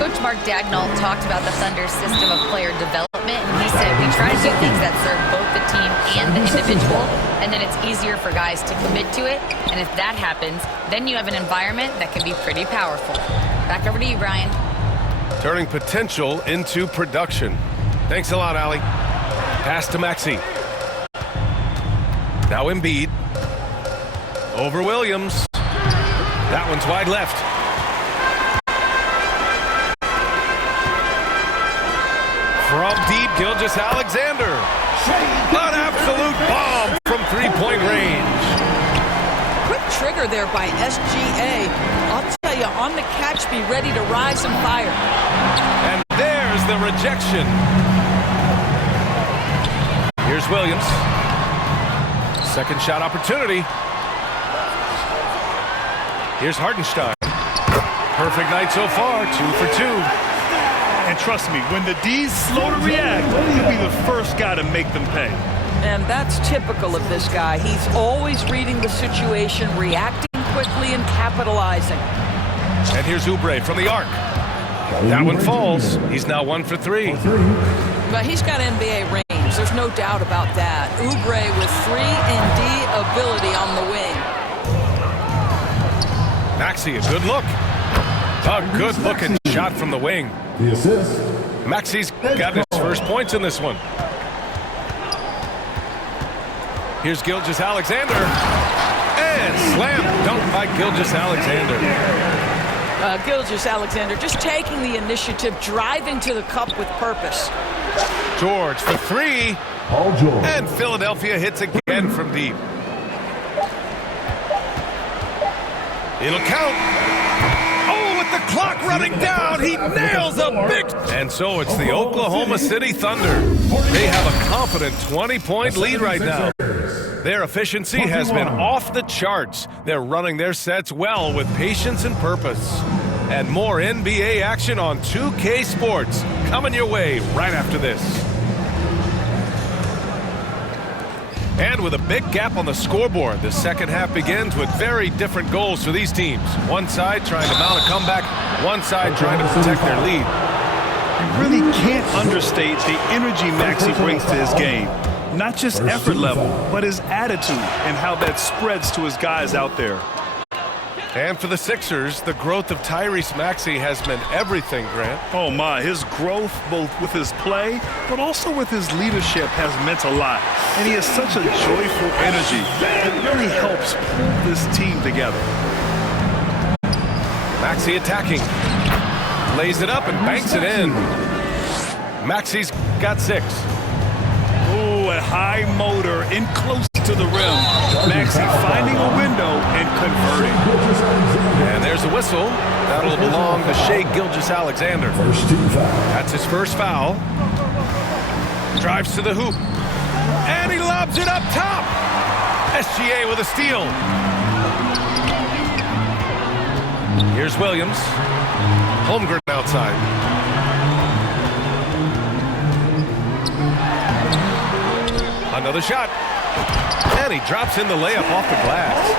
Coach Mark Daigneault talked about the Thunder's system of player development, and he said, we try to do things that serve both the team and the individual, and then it's easier for guys to commit to it, and if that happens, then you have an environment that can be pretty powerful. Back over to you, Brian. Turning potential into production. Thanks a lot, Allie. Pass to Maxey. Now Embiid. Over Williams. That one's wide left. From deep, Gilgeous-Alexander. An absolute bomb from three-point range. Quick trigger there by SGA. I'll tell you, on the catch, be ready to rise and fire. And there's the rejection. Here's Williams. Second shot opportunity. Here's Hartenstein. Perfect night so far, 2 for 2. And trust me, when the D's slow to react, he'll be the first guy to make them pay. And that's typical of this guy. He's always reading the situation, reacting quickly and capitalizing. And here's Oubre from the arc. That one falls. He's now 1 for 3. But he's got NBA range. There's no doubt about that. Oubre with 3-and-D ability on the wing. Maxey, a good look. A good-looking shot from the wing. The assist. Maxey's got his first points in this one. Here's Gilgeous-Alexander. And slam dunk by Gilgeous-Alexander. Gilgeous-Alexander just taking the initiative, driving to the cup with purpose. George for 3. Paul George. And Philadelphia hits again from deep. It'll count. Oh, with the clock running down, he nails a big... And so it's the Oklahoma City Thunder. They have a confident 20-point lead right now. Their efficiency has been off the charts. They're running their sets well with patience and purpose. And more NBA action on 2K Sports coming your way right after this. And with a big gap on the scoreboard, the second half begins with very different goals for these teams. One side trying to mount a comeback, one side trying to protect their lead. You really can't understate the energy Maxey brings to his game. Not just effort level, but his attitude and how that spreads to his guys out there. And for the Sixers, the growth of Tyrese Maxey has meant everything, Grant. Oh my, his growth both with his play, but also with his leadership has meant a lot. And he has such a joyful energy that really helps pull this team together. Maxey attacking. Lays it up and banks it in. Maxey's got 6. Ooh, a high motor in close to the rim. Maxey finding a window and converting. And there's a whistle. That'll belong to Shai Gilgeous-Alexander. That's his first foul. Drives to the hoop. And he lobs it up top. SGA with a steal. Here's Williams. Holmgren outside. Another shot. And he drops in the layup off the glass.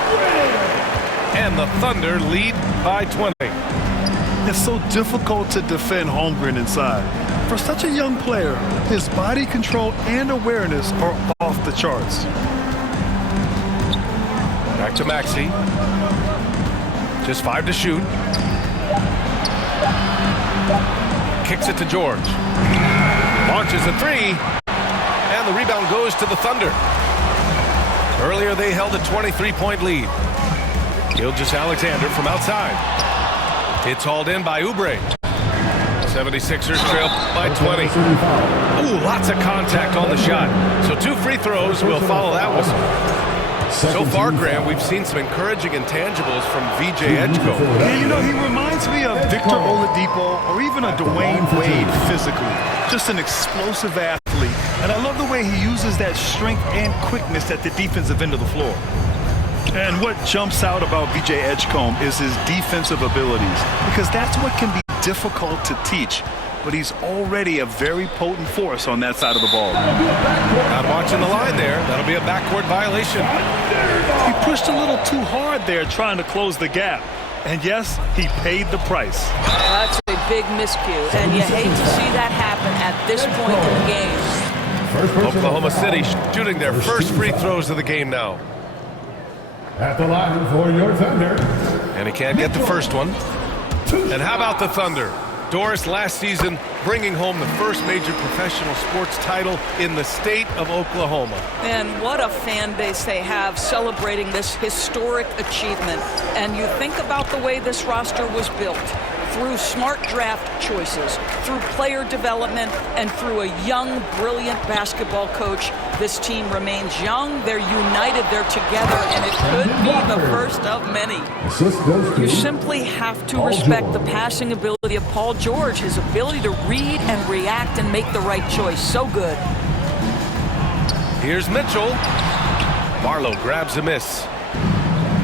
And the Thunder lead by 20. It's so difficult to defend Holmgren inside. For such a young player, his body control and awareness are off the charts. Back to Maxey. Just 5 to shoot. Kicks it to George. Launches a 3. And the rebound goes to the Thunder. Earlier they held a 23-point lead. Gilgeous-Alexander from outside. It's hauled in by Oubre. 76ers trail by 20. Ooh, lots of contact on the shot. So 2 free throws will follow that whistle. So far, Graham, we've seen some encouraging intangibles from VJ Edgecombe. Yeah, you know, he reminds me of Victor Oladipo or even a Dwayne Wade physically. Just an explosive athlete. And I love the way he uses that strength and quickness at the defensive end of the floor. And what jumps out about VJ Edgecombe is his defensive abilities, because that's what can be difficult to teach. But he's already a very potent force on that side of the ball. Not watching the line there. That'll be a backcourt violation. He pushed a little too hard there trying to close the gap. And yes, he paid the price. That's a big miscue, and you hate to see that happen at this point in the game. Oklahoma City shooting their first free throws of the game now. At the line for your Thunder. And he can't get the first one. And how about the Thunder? Doris last season bringing home the first major professional sports title in the state of Oklahoma. And what a fan base they have celebrating this historic achievement. And you think about the way this roster was built, through smart draft choices, through player development, and through a young, brilliant basketball coach. This team remains young, they're united, they're together, and it could be the first of many. You simply have to respect the passing ability of Paul George, his ability to read and react and make the right choice. So good. Here's Mitchell. Barlow grabs a miss.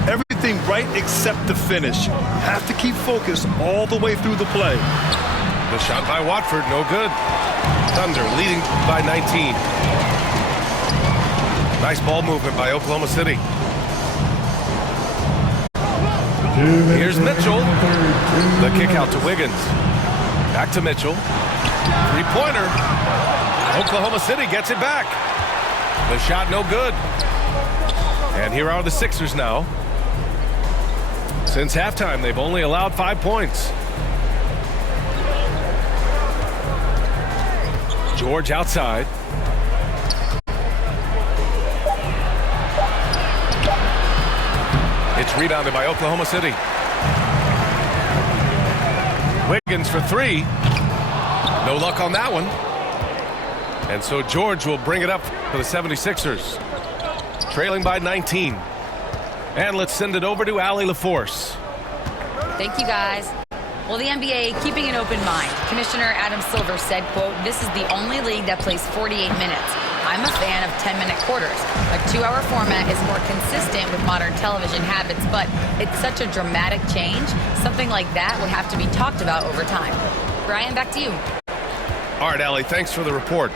Everything right except the finish. Have to keep focused all the way through the play. The shot by Watford, no good. Thunder leading by 19. Nice ball movement by Oklahoma City. Here's Mitchell. The kick out to Wiggins. Back to Mitchell. Three-pointer. Oklahoma City gets it back. The shot no good. And here are the Sixers now. Since halftime, they've only allowed 5 points. George outside. It's rebounded by Oklahoma City. Wiggins for 3. No luck on that one. And so George will bring it up for the 76ers. Trailing by 19. And let's send it over to Allie LaForce. Thank you, guys. Well, the NBA keeping an open mind. Commissioner Adam Silver said, quote, "This is the only league that plays 48 minutes. I'm a fan of 10-minute quarters. A 2-hour format is more consistent with modern television habits, but it's such a dramatic change. Something like that would have to be talked about over time." Brian, back to you. All right, Allie, thanks for the report.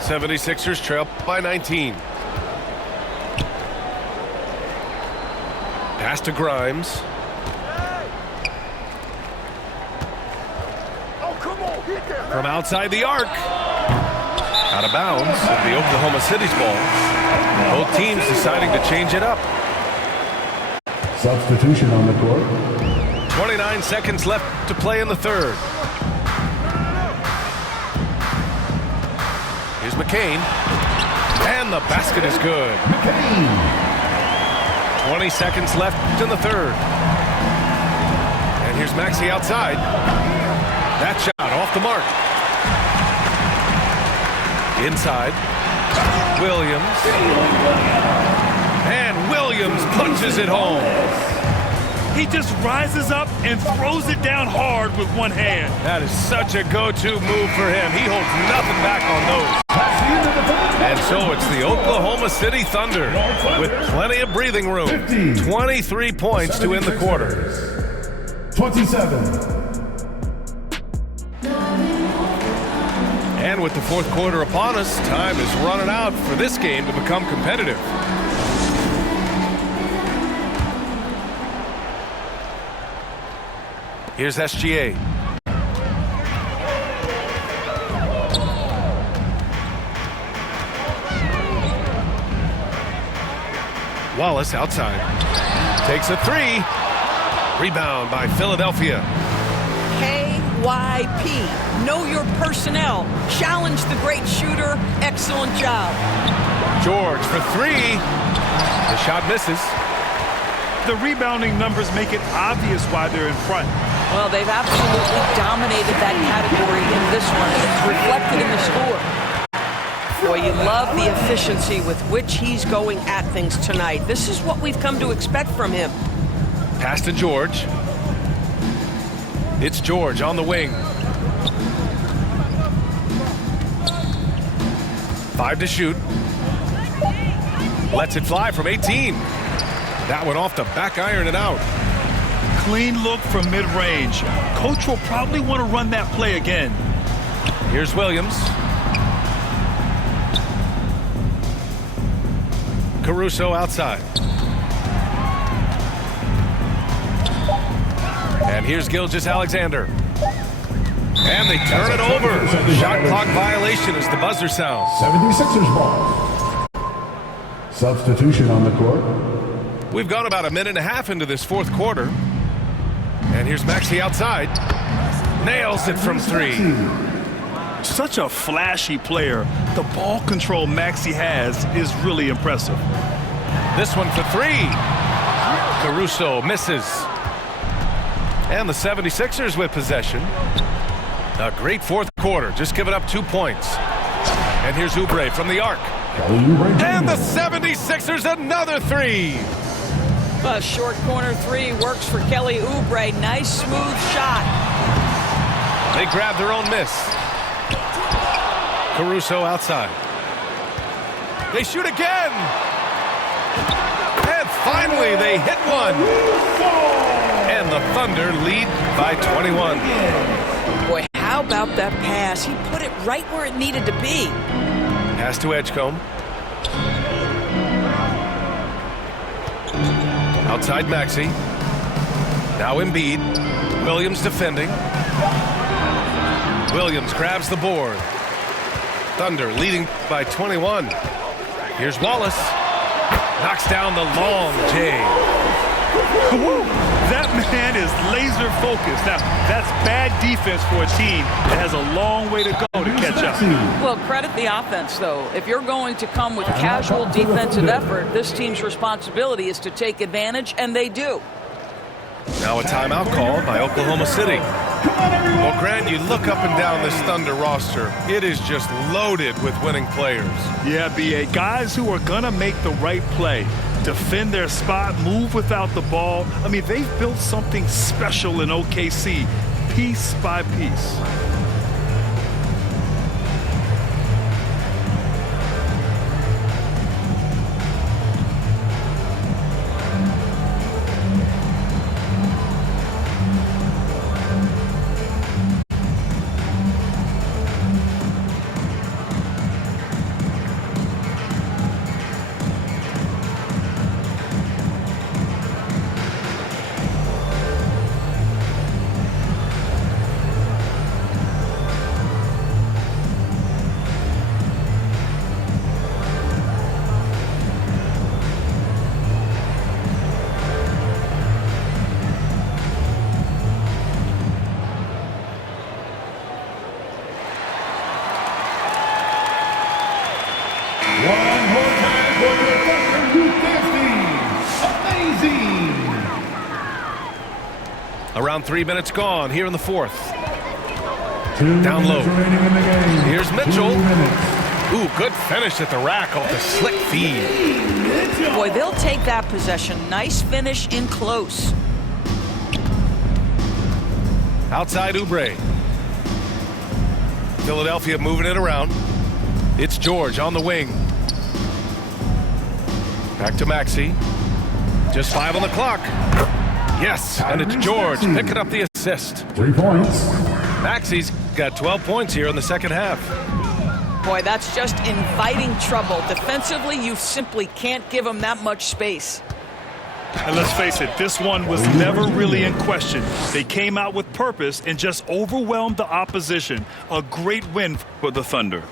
76ers trail by 19. Pass to Grimes. From outside the arc. Out of bounds. It'll be Oklahoma City's ball. Both teams deciding to change it up. Substitution on the court. 29 seconds left to play in the third. Here's McCain. And the basket is good. McCain. 20 seconds left in the third. And here's Maxey outside. That shot off the mark. Inside. Williams. And Williams punches it home. He just rises up and throws it down hard with one hand. That is such a go-to move for him. He holds nothing back on those. And so it's the Oklahoma City Thunder with plenty of breathing room. 23 points to end the quarter. 27. And with the fourth quarter upon us, time is running out for this game to become competitive. Here's SGA. Wallace outside. Takes a three. Rebound by Philadelphia. KYP. Know your personnel. Challenge the great shooter. Excellent job. George for three. The shot misses. The rebounding numbers make it obvious why they're in front. Well, they've absolutely dominated that category in this one, and it's reflected in the score. Boy, you love the efficiency with which he's going at things tonight. This is what we've come to expect from him. Pass to George. It's George on the wing. 5 to shoot. Lets it fly from 18. That one off the back iron and out. Clean look from mid-range. Coach will probably want to run that play again. Here's Williams. Caruso outside. And here's Gilgeous-Alexander. And they turn it over. Shot clock violation as the buzzer sounds. 76ers ball. Substitution on the court. We've gone about a minute and a half into this fourth quarter. And here's Maxey outside. Nails it from three. Such a flashy player. The ball control Maxey has is really impressive. This one for three. Caruso misses. And the 76ers with possession. A great fourth quarter. Just giving up 2 points. And here's Oubre from the arc. And the 76ers another three. A short corner three works for Kelly Oubre. Nice, smooth shot. They grab their own miss. Caruso outside. They shoot again. And finally, they hit one. And the Thunder lead by 21. Boy, how about that pass? He put it right where it needed to be. Pass to Edgecombe. Outside Maxey. Now Embiid. Williams defending. Williams grabs the board. Thunder leading by 21. Here's Wallace. Knocks down the long J. That man is laser focused. Now, that's bad defense for a team that has a long way to go to catch up. Well, credit the offense, though. If you're going to come with casual defensive effort, this team's responsibility is to take advantage, and they do. Now a timeout called by Oklahoma City. Well, Grant, you look up and down this Thunder roster. It is just loaded with winning players. Yeah, B.A. Guys who are going to make the right play, defend their spot, move without the ball. I mean, they've built something special in OKC, piece by piece. Around 3 minutes gone here in the fourth. 2 Down low. minutes remaining in the game. Here's Mitchell. 2 minutes. Ooh, good finish at the rack off the slick feed. Boy, they'll take that possession. Nice finish in close. Outside Oubre. Philadelphia moving it around. It's George on the wing. Back to Maxey. Just 5 on the clock. Yes, and it's George picking up the assist. 3 points. Maxey's got 12 points here in the second half. Boy, that's just inviting trouble. Defensively, you simply can't give him that much space. And let's face it, this one was never really in question. They came out with purpose and just overwhelmed the opposition. A great win for the Thunder.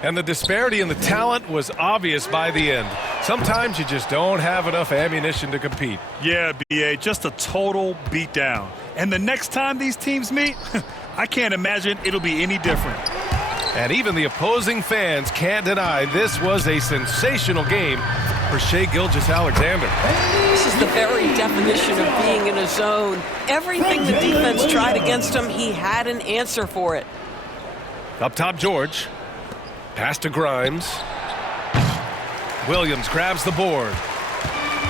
And the disparity in the talent was obvious by the end. Sometimes you just don't have enough ammunition to compete. Yeah, B.A., just a total beatdown. And the next time these teams meet, I can't imagine it'll be any different. And even the opposing fans can't deny this was a sensational game for Shai Gilgeous-Alexander. This is the very definition of being in a zone. Everything the defense tried against him, he had an answer for it. Up top, George. Pass to Grimes. Williams grabs the board.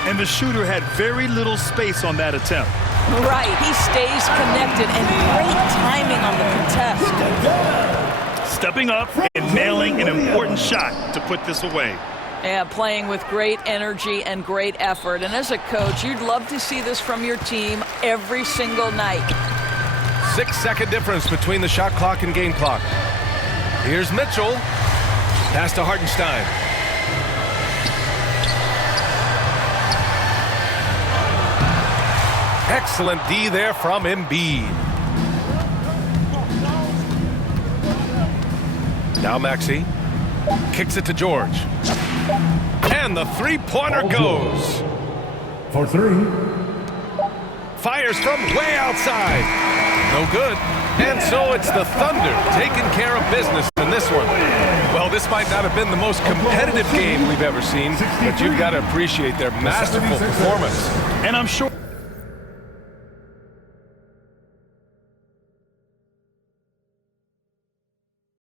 And the shooter had very little space on that attempt. Right, he stays connected and great timing on the contest. Stepping up and nailing an important shot to put this away. Yeah, playing with great energy and great effort. And as a coach, you'd love to see this from your team every single night. 6-second difference between the shot clock and game clock. Here's Mitchell. Pass to Hartenstein. Excellent D there from Embiid. Now Maxey kicks it to George. And the three-pointer goes. For 3. Fires from way outside. No good. And so it's the Thunder taking care of business in this one. Well, this might not have been the most competitive game we've ever seen, but you've got to appreciate their masterful performance. And I'm sure